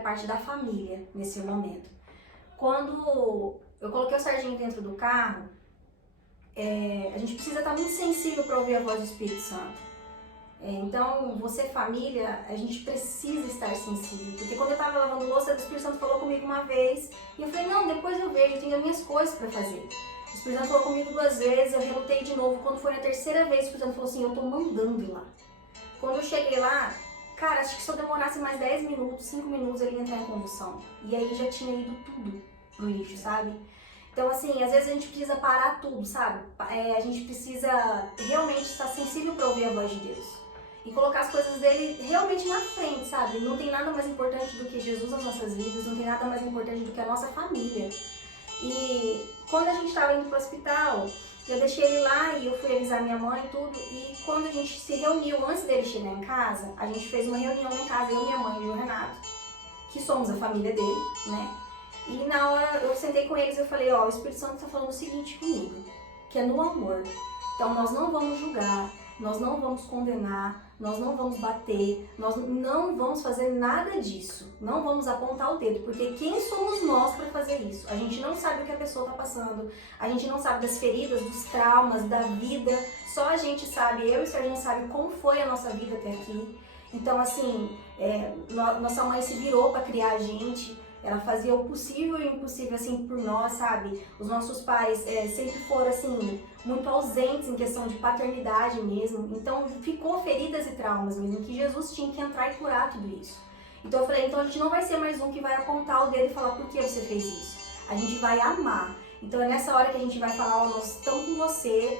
faria parte da família nesse momento. Quando eu coloquei o Serginho dentro do carro, a gente precisa estar muito sensível para ouvir a voz do Espírito Santo. Então, você família, a gente precisa estar sensível, porque quando eu estava lavando louça, o Espírito Santo falou comigo uma vez, e eu falei, não, depois eu vejo, eu tenho as minhas coisas para fazer. O Espírito Santo falou comigo 2 vezes, eu relutei de novo, quando foi na 3ª vez, o Espírito Santo falou assim, eu tô mandando ir lá. Quando eu cheguei lá, cara, acho que se eu demorasse mais 10 minutos, 5 minutos, ele ia entrar em convulsão. E aí já tinha ido tudo pro lixo, sabe? Então, assim, às vezes a gente precisa parar tudo, sabe? A gente precisa realmente estar sensível para ouvir a voz de Deus. E colocar as coisas dele realmente na frente, sabe? Não tem nada mais importante do que Jesus nas nossas vidas, não tem nada mais importante do que a nossa família. E quando a gente estava indo pro hospital, eu deixei ele lá e eu fui avisar minha mãe e tudo. E quando a gente se reuniu, antes dele chegar em casa, a gente fez uma reunião lá em casa, eu, minha mãe e o Renato, que somos a família dele, né? E na hora eu sentei com eles e eu falei, ó, o Espírito Santo está falando o seguinte comigo, que é no amor. Então nós não vamos julgar, nós não vamos condenar, nós não vamos bater, nós não vamos fazer nada disso. Não vamos apontar o dedo, porque quem somos nós para fazer isso? A gente não sabe o que a pessoa está passando, a gente não sabe das feridas, dos traumas, da vida. Só a gente sabe, eu e o Serginho sabe como foi a nossa vida até aqui. Então, assim, nossa mãe se virou para criar a gente. Ela fazia o possível e o impossível, assim, por nós, sabe? Os nossos pais sempre foram, assim, muito ausentes em questão de paternidade mesmo. Então, ficou feridas e traumas mesmo, que Jesus tinha que entrar e curar tudo isso. Então, eu falei, então a gente não vai ser mais um que vai apontar o dedo e falar, por que você fez isso? A gente vai amar. Então, é nessa hora que a gente vai falar, ó, nós estamos com você.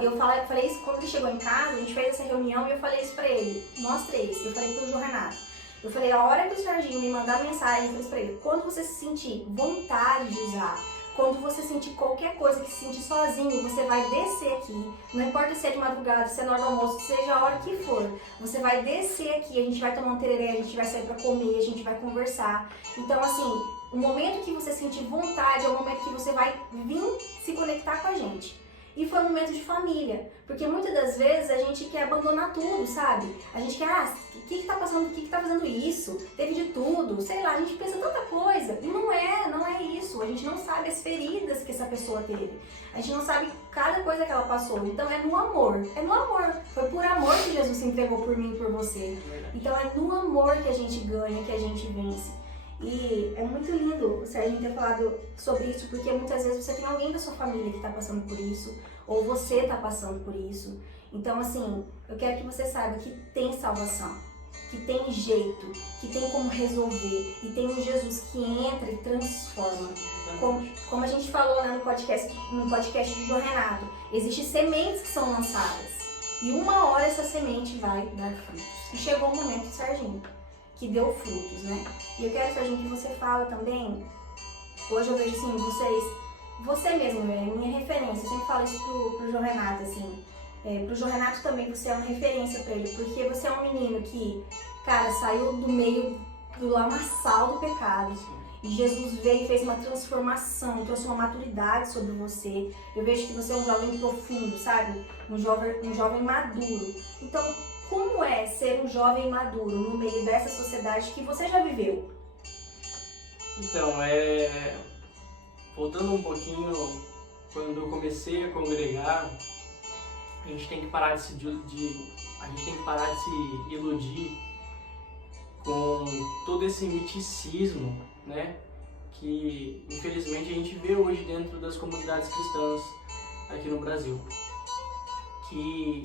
Eu falei isso quando ele chegou em casa, a gente fez essa reunião e eu falei isso pra ele, nós 3. Eu falei pro João Renato. Eu falei, a hora que o Serginho me mandar mensagem, eu falei pra ele, quando você se sentir vontade de usar, quando você sentir qualquer coisa que se sentir sozinho, você vai descer aqui, não importa se é de madrugada, se é na hora do almoço, seja a hora que for, você vai descer aqui, a gente vai tomar um tereré, a gente vai sair pra comer, a gente vai conversar. Então, assim, o momento que você sentir vontade é o momento que você vai vir se conectar com a gente. E foi um momento de família, porque muitas das vezes a gente quer abandonar tudo, sabe? A gente quer, o que tá passando, o que tá fazendo isso? Teve de tudo, sei lá, a gente pensa tanta coisa. E não é isso. A gente não sabe as feridas que essa pessoa teve. A gente não sabe cada coisa que ela passou. Então é no amor, Foi por amor que Jesus se entregou por mim e por você. Então é no amor que a gente ganha, que a gente vence. E é muito lindo o Serginho ter falado sobre isso, porque muitas vezes você tem alguém da sua família que está passando por isso, ou você está passando por isso. Então, assim, eu quero que você saiba que tem salvação, que tem jeito, que tem como resolver, e tem um Jesus que entra e transforma. Como a gente falou lá no podcast de João Renato, existem sementes que são lançadas, e uma hora essa semente vai dar frutos. E chegou o momento do Serginho, que deu frutos, né? E eu quero, Serginho, que você fala também, hoje eu vejo assim, você mesmo é minha referência, eu sempre falo isso pro João Renato, assim, pro João Renato também você é uma referência pra ele, porque você é um menino que, cara, saiu do meio do lamaçal do pecado, e Jesus veio e fez uma transformação, trouxe uma maturidade sobre você. Eu vejo que você é um jovem profundo, sabe? Um jovem maduro. Então, como é ser um jovem maduro no meio dessa sociedade que você já viveu? Então, voltando um pouquinho, quando eu comecei a congregar, a gente tem que parar de se iludir com todo esse miticismo, né? Que infelizmente a gente vê hoje dentro das comunidades cristãs aqui no Brasil. Que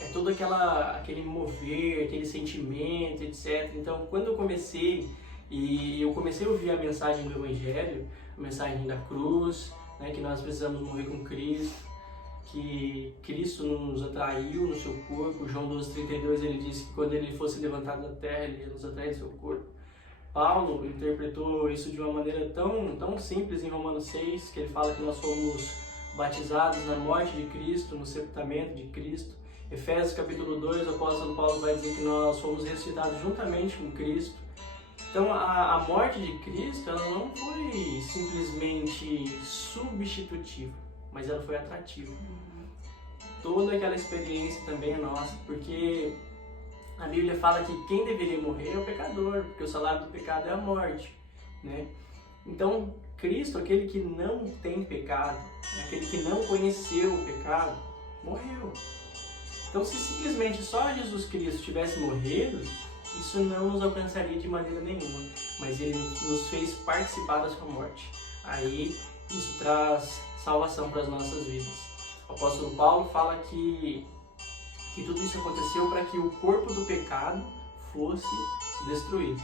é todo aquele mover, aquele sentimento, etc. Então, quando eu comecei a ouvir a mensagem do Evangelho, a mensagem da cruz, né, que nós precisamos morrer com Cristo, que Cristo nos atraiu no seu corpo. João 12:32, ele diz que quando ele fosse levantado da terra, ele ia nos atrair no seu corpo. Paulo interpretou isso de uma maneira tão simples em Romanos 6, que ele fala que nós fomos batizados na morte de Cristo, no sepultamento de Cristo. Efésios capítulo 2, o apóstolo Paulo vai dizer que nós fomos ressuscitados juntamente com Cristo. Então a morte de Cristo, ela não foi simplesmente substitutiva, mas ela foi atrativa. Toda aquela experiência também é nossa, porque a Bíblia fala que quem deveria morrer é o pecador, porque o salário do pecado é a morte, né? Então, Cristo, aquele que não tem pecado, aquele que não conheceu o pecado, morreu. Então, se simplesmente só Jesus Cristo tivesse morrido, isso não nos alcançaria de maneira nenhuma, mas ele nos fez participar da sua morte. Aí, isso traz salvação para as nossas vidas. O apóstolo Paulo fala que tudo isso aconteceu para que o corpo do pecado fosse destruído.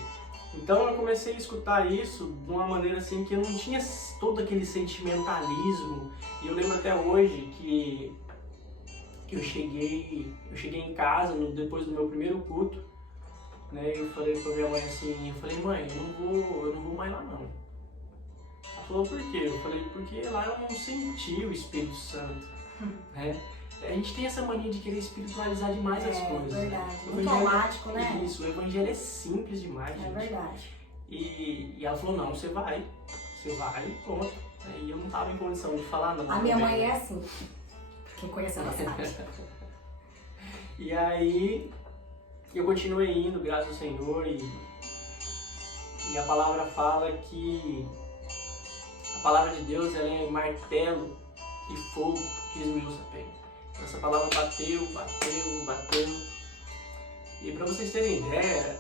Então eu comecei a escutar isso de uma maneira assim que eu não tinha todo aquele sentimentalismo. E eu lembro até hoje que eu cheguei em casa depois do meu primeiro culto, né? Eu falei pra minha mãe assim, eu falei, mãe, eu não vou mais lá não. Ela falou, por quê? Eu falei, porque lá eu não senti o Espírito Santo, né? A gente tem essa mania de querer espiritualizar demais as coisas. É verdade, Né? muito automático, né? Isso, o evangelho é simples demais, gente. É verdade. E ela falou, não, você vai, pronto. Aí eu não tava em condição de falar não. A minha mãe é assim, quem conhece ela sabe. E aí eu continuei indo, graças ao Senhor, e a palavra fala que a palavra de Deus ela é martelo e fogo que esmiuça a pele. Essa palavra bateu. E para vocês terem ideia,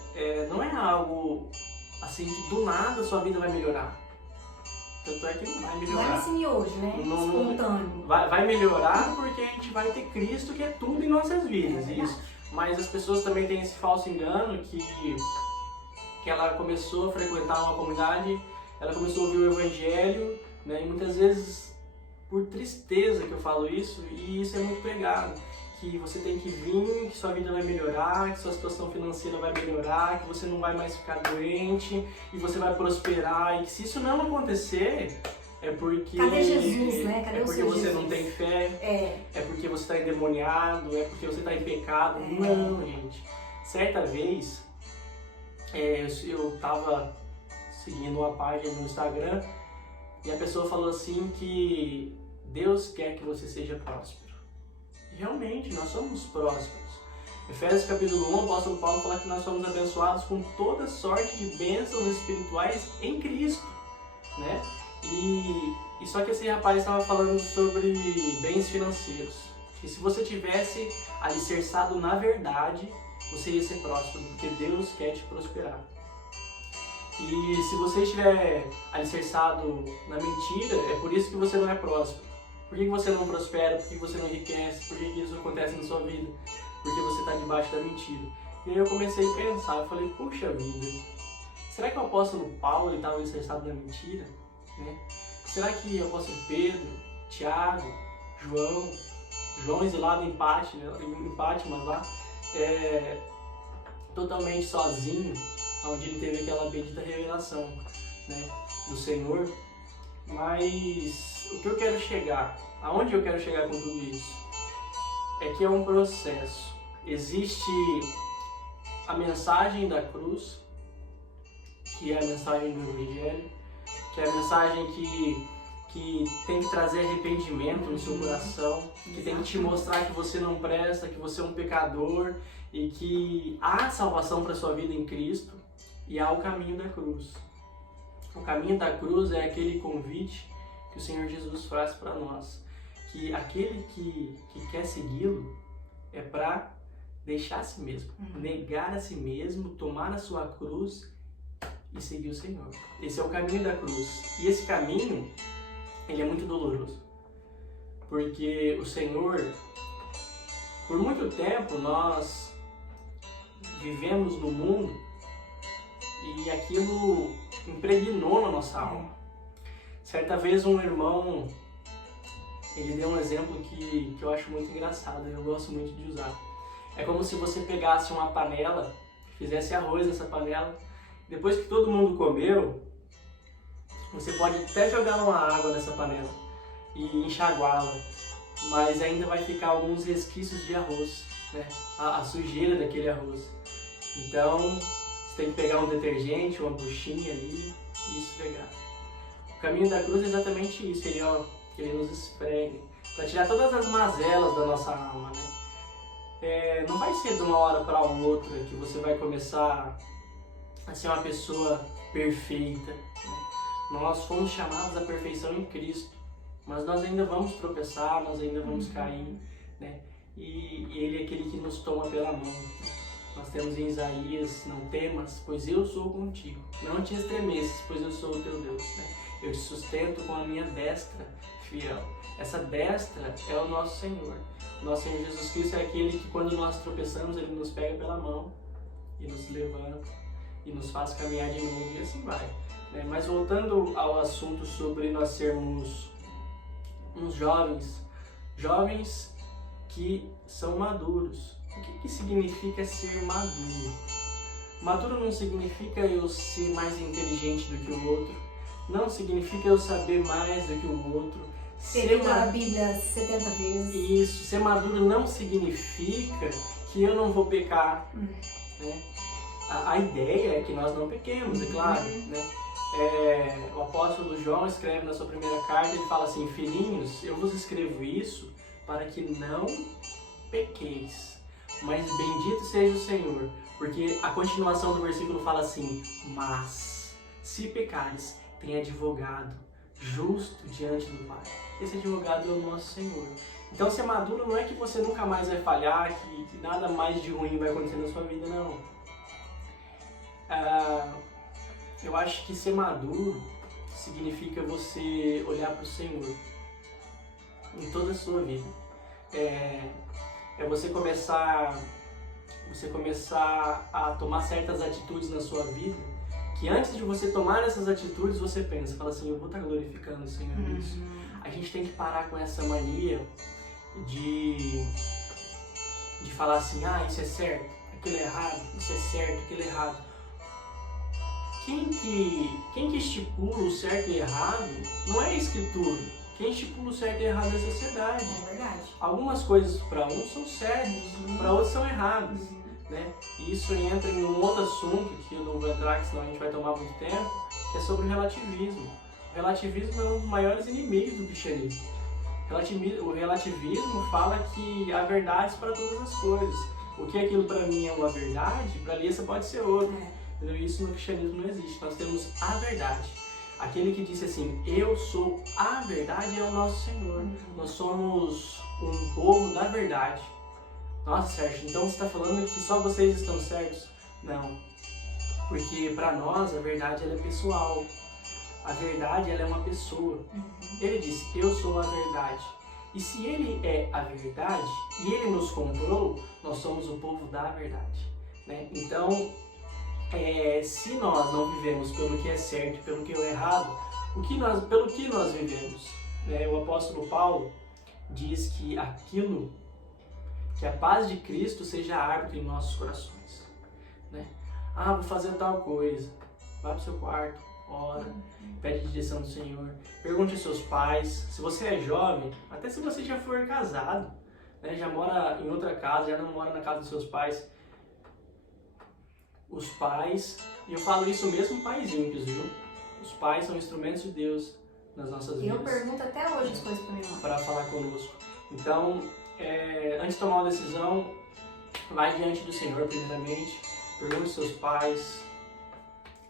não é algo assim que do nada a sua vida vai melhorar. Tanto é que não vai melhorar. Não é nesse miojo, né? Espontâneo. Vai melhorar porque a gente vai ter Cristo que é tudo em nossas vidas. Isso. Mas as pessoas também têm esse falso engano que ela começou a frequentar uma comunidade, ela começou a ouvir o Evangelho, né? E muitas vezes, por tristeza que eu falo isso, e isso é muito pregado, que você tem que vir, que sua vida vai melhorar, que sua situação financeira vai melhorar, que você não vai mais ficar doente, e você vai prosperar, e que se isso não acontecer, é porque... Cadê Jesus, né? Cadê é o porque seu você Jesus? não tem fé, é porque você está endemoniado, é porque você está em pecado. Não, gente. Certa vez, eu estava seguindo uma página no Instagram, e a pessoa falou assim que Deus quer que você seja próspero. E realmente, nós somos prósperos. Efésios capítulo 1, o apóstolo Paulo fala que nós somos abençoados com toda sorte de bênçãos espirituais em Cristo, né? E só que esse rapaz estava falando sobre bens financeiros. Que se você tivesse alicerçado na verdade, você ia ser próspero, porque Deus quer te prosperar. E se você estiver alicerçado na mentira, é por isso que você não é próspero. Por que você não prospera? Por que você não enriquece? Por que isso acontece na sua vida? Porque você está debaixo da mentira. E aí eu comecei a pensar, eu falei, puxa vida, será que o apóstolo Paulo estava alicerçado na mentira? Né? Será que o apóstolo Pedro, Tiago, João exilado em Pátimas lá, totalmente sozinho, onde ele teve aquela bendita revelação, né, do Senhor? Mas o que eu quero chegar, aonde eu quero chegar com tudo isso, é que é um processo. Existe a mensagem da cruz, que é a mensagem do Evangelho, que é a mensagem que tem que trazer arrependimento no seu coração, que tem que te mostrar que você não presta, que você é um pecador e que há salvação para a sua vida em Cristo, e há o caminho da cruz. O caminho da cruz é aquele convite que o Senhor Jesus faz para nós, que aquele que quer segui-lo é para deixar a si mesmo, negar a si mesmo, tomar a sua cruz e seguir o Senhor. Esse é o caminho da cruz. E esse caminho, ele é muito doloroso. Porque o Senhor, por muito tempo, nós vivemos no mundo e aquilo impregnou na nossa alma. Certa vez um irmão, ele deu um exemplo que eu acho muito engraçado, eu gosto muito de usar. É como se você pegasse uma panela, fizesse arroz nessa panela, depois que todo mundo comeu, você pode até jogar uma água nessa panela e enxaguá-la, mas ainda vai ficar alguns resquícios de arroz, né? A sujeira daquele arroz. Então, você tem que pegar um detergente, uma buchinha ali e esfregar. O caminho da cruz é exatamente isso, ele nos esfrega, para tirar todas as mazelas da nossa alma, né? não vai ser de uma hora para outra que você vai começar a ser uma pessoa perfeita, né? Nós fomos chamados à perfeição em Cristo, mas nós ainda vamos tropeçar, nós ainda vamos cair, né? E Ele é aquele que nos toma pela mão. Nós temos em Isaías: não temas, pois eu sou contigo. Não te estremeças, pois eu sou o teu Deus, né? Eu te sustento com a minha destra fiel. Essa destra é o nosso Senhor. O nosso Senhor Jesus Cristo é aquele que, quando nós tropeçamos, Ele nos pega pela mão e nos levanta e nos faz caminhar de novo, e assim vai, né? Mas voltando ao assunto sobre nós sermos uns jovens que são maduros. O que significa ser maduro? Maduro não significa eu ser mais inteligente do que o outro, não significa eu saber mais do que o outro. Ser a Bíblia 70 vezes. Isso, ser maduro não significa que eu não vou pecar, né? A ideia é que nós não pequemos, é claro, né? O apóstolo João escreve na sua primeira carta, ele fala assim: filhinhos, eu vos escrevo isso para que não pequeis, mas bendito seja o Senhor, porque a continuação do versículo fala assim: mas se pecares, tem advogado justo diante do Pai. Esse advogado é o nosso Senhor. Então, ser maduro não é que você nunca mais vai falhar, que nada mais de ruim vai acontecer na sua vida, não. Eu acho que ser maduro significa você olhar para o Senhor em toda a sua vida. É você começar a tomar certas atitudes na sua vida, que antes de você tomar essas atitudes, você pensa, fala assim: eu vou estar glorificando o Senhor nisso. A gente tem que parar com essa mania de falar assim: isso é certo, aquilo é errado, isso é certo, aquilo é errado. Quem que estipula o certo e errado não é a Escritura. Quem estipula o certo e errado é a sociedade. É verdade. Algumas coisas para uns são certas, para outros são erradas, né? E isso entra em um outro assunto que eu não vou entrar, que senão a gente vai tomar muito tempo, que é sobre o relativismo. O relativismo é um dos maiores inimigos do cristianismo. O relativismo fala que há verdades para todas as coisas. O que aquilo para mim é uma verdade, para a Aliança pode ser outra. Isso no cristianismo não existe. Nós temos a verdade. Aquele que disse assim: eu sou a verdade, é o nosso Senhor. Nós somos um povo da verdade. Nossa, Sérgio, então você está falando que só vocês estão certos? Não. Porque para nós a verdade ela é pessoal. A verdade ela é uma pessoa. Ele disse: eu sou a verdade. E se ele é a verdade e ele nos comprou, nós somos o povo da verdade, né? Então, se nós não vivemos pelo que é certo e pelo que é errado, pelo que nós vivemos? O apóstolo Paulo diz que que a paz de Cristo seja árbitro em nossos corações, né? Vou fazer tal coisa. Vai pro seu quarto, ora, pede direção do Senhor, pergunte aos seus pais. Se você é jovem, até se você já for casado, né, já mora em outra casa, já não mora na casa dos seus pais, os pais, e eu falo isso mesmo pais ímpios, viu? Os pais são instrumentos de Deus nas nossas vidas. Eu pergunto até hoje as coisas para minha mãe. Para falar conosco. Então, antes de tomar uma decisão, vai diante do Senhor primeiramente, pergunte aos seus pais.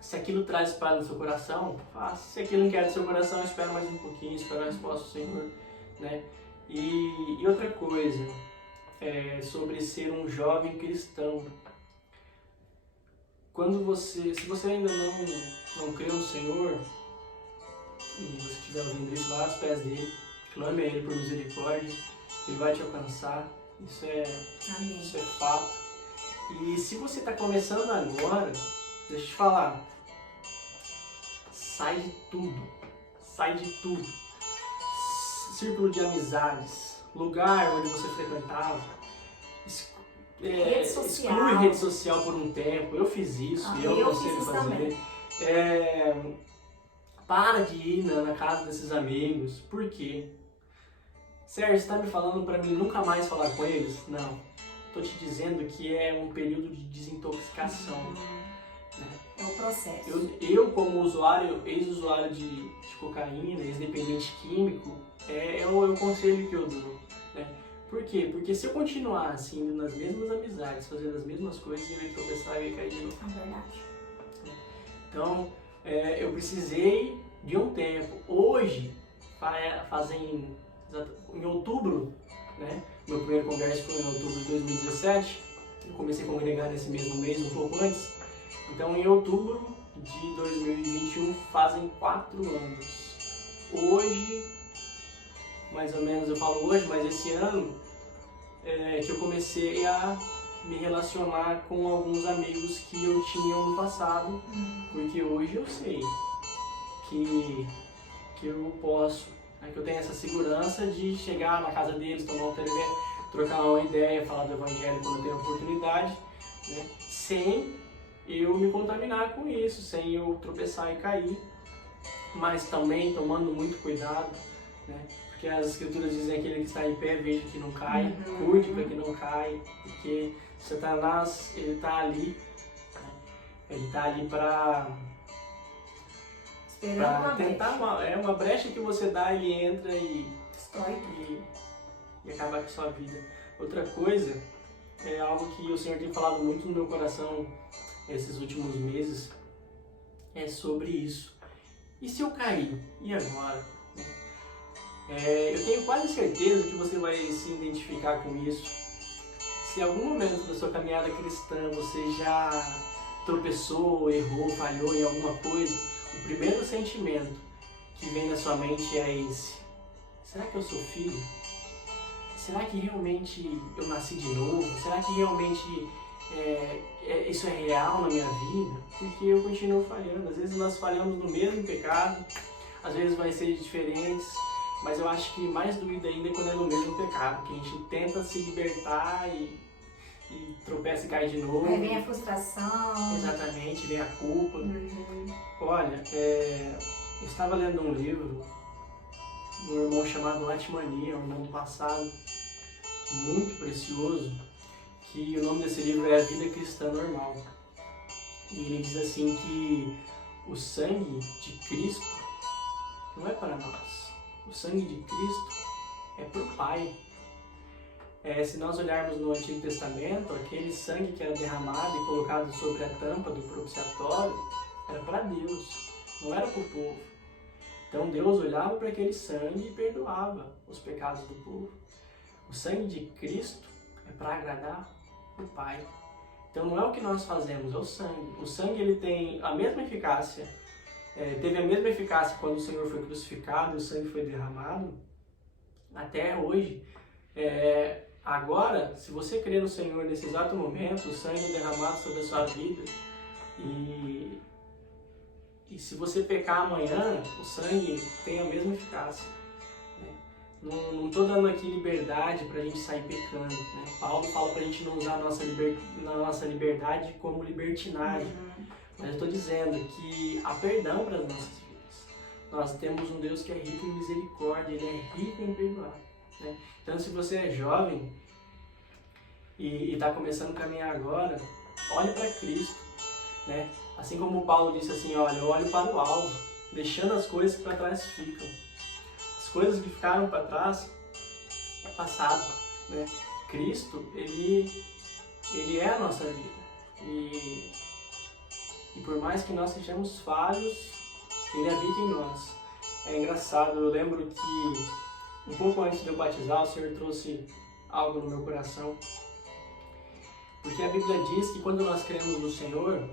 Se aquilo traz paz no seu coração, faça. Se aquilo não quer do seu coração, espera mais um pouquinho, espera a resposta do Senhor, né? E outra coisa, sobre ser um jovem cristão. Se você ainda não crê no Senhor, e você estiver ouvindo isso, vá aos pés dele, clame a Ele por misericórdia, Ele vai te alcançar, isso é fato. E se você está começando agora, deixa eu te falar, sai de tudo, círculo de amizades, lugar onde você frequentava, exclui rede social por um tempo. Eu fiz isso e eu consigo fazer. Para de ir na casa desses amigos. Por quê? Sérgio, você está me falando para mim nunca mais falar com eles? Não. Estou te dizendo que é um período de desintoxicação. Né? É um processo. Eu como usuário, ex-usuário de cocaína, ex-dependente químico, é o conselho que eu dou. Né? Por quê? Porque se eu continuar assim, indo nas mesmas amizades, fazendo as mesmas coisas, eu ia tropeçar e ia cair de novo. É verdade. Então, eu precisei de um tempo. Hoje, fazem em outubro, né? Meu primeiro congresso foi em outubro de 2017. Eu comecei a congregar nesse mesmo mês, um pouco antes. Então, em outubro de 2021, fazem 4 anos. Hoje, mais ou menos, eu falo hoje, mas esse ano, que eu comecei a me relacionar com alguns amigos que eu tinha no passado, porque hoje eu sei que eu posso, né, que eu tenho essa segurança de chegar na casa deles, tomar um tereré, trocar uma ideia, falar do evangelho quando eu tenho oportunidade, né, sem eu me contaminar com isso, sem eu tropeçar e cair, mas também tomando muito cuidado, né, porque as escrituras dizem que aquele que está em pé veja que não cai, cuide para que não cai, porque Satanás, ele está ali, né, ele está ali para tentar uma brecha que você dá, ele entra e acaba com a sua vida. Outra coisa, é algo que o Senhor tem falado muito no meu coração esses últimos meses, é sobre isso. E se eu cair? E agora? Eu tenho quase certeza que você vai se identificar com isso. Se em algum momento da sua caminhada cristã você já tropeçou, errou, falhou em alguma coisa, o primeiro sentimento que vem na sua mente é esse: será que eu sou filho? Será que realmente eu nasci de novo? Será que realmente isso é real na minha vida? Porque eu continuo falhando. Às vezes nós falhamos no mesmo pecado, às vezes vai ser diferentes, mas eu acho que mais doído ainda é quando é no mesmo pecado, que a gente tenta se libertar e tropeça e cai de novo. Aí vem a frustração. Exatamente, vem a culpa. Olha, eu estava lendo um livro de um irmão chamado Latmania, um irmão do passado, muito precioso, que o nome desse livro é A Vida Cristã Normal. E ele diz assim que o sangue de Cristo não é para nós. O sangue de Cristo é para o Pai. Se nós olharmos no Antigo Testamento, aquele sangue que era derramado e colocado sobre a tampa do propiciatório era para Deus, não era para o povo. Então Deus olhava para aquele sangue e perdoava os pecados do povo. O sangue de Cristo é para agradar o Pai. Então não é o que nós fazemos, é o sangue. O sangue ele tem a mesma eficácia, teve a mesma eficácia quando o Senhor foi crucificado, o sangue foi derramado, até hoje. Agora, se você crer no Senhor nesse exato momento, o sangue é derramado sobre a sua vida, e se você pecar amanhã, o sangue tem a mesma eficácia. Não estou dando aqui liberdade para a gente sair pecando, né? Paulo fala para a gente não usar a nossa liberdade como libertinagem. Mas eu estou dizendo que há perdão para as nossas vidas. Nós temos um Deus que é rico em misericórdia, Ele é rico em perdoar, né? Então, se você é jovem e está começando a caminhar agora, olhe para Cristo, né? Assim como Paulo disse assim, olha, eu olho para o alvo, deixando as coisas que para trás ficam. As coisas que ficaram para trás é passado, né? Cristo, ele é a nossa vida. E por mais que nós sejamos falhos, Ele habita em nós. É engraçado, eu lembro que um pouco antes de eu batizar, o Senhor trouxe algo no meu coração. Porque a Bíblia diz que quando nós cremos no Senhor,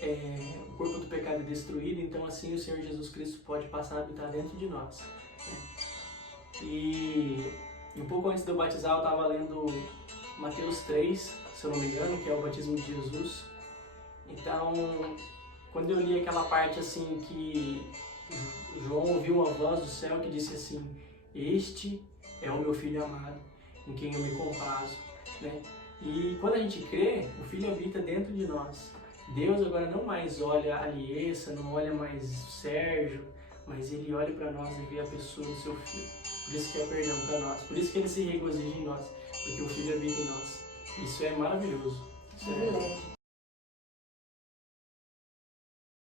o corpo do pecado é destruído, então assim o Senhor Jesus Cristo pode passar a habitar dentro de nós, né? E um pouco antes de eu batizar, eu estava lendo Mateus 3, se eu não me engano, que é o batismo de Jesus. Então, quando eu li aquela parte assim que João ouviu uma voz do céu que disse assim: este é o meu filho amado, em quem eu me comprazo, né? E quando a gente crê, o Filho habita dentro de nós. Deus agora não mais olha a Aliessa, não olha mais o Sérgio, mas Ele olha para nós e vê a pessoa do seu Filho. Por isso que é perdão para nós, por isso que Ele se regozija em nós, porque o Filho habita em nós. Isso é maravilhoso. Isso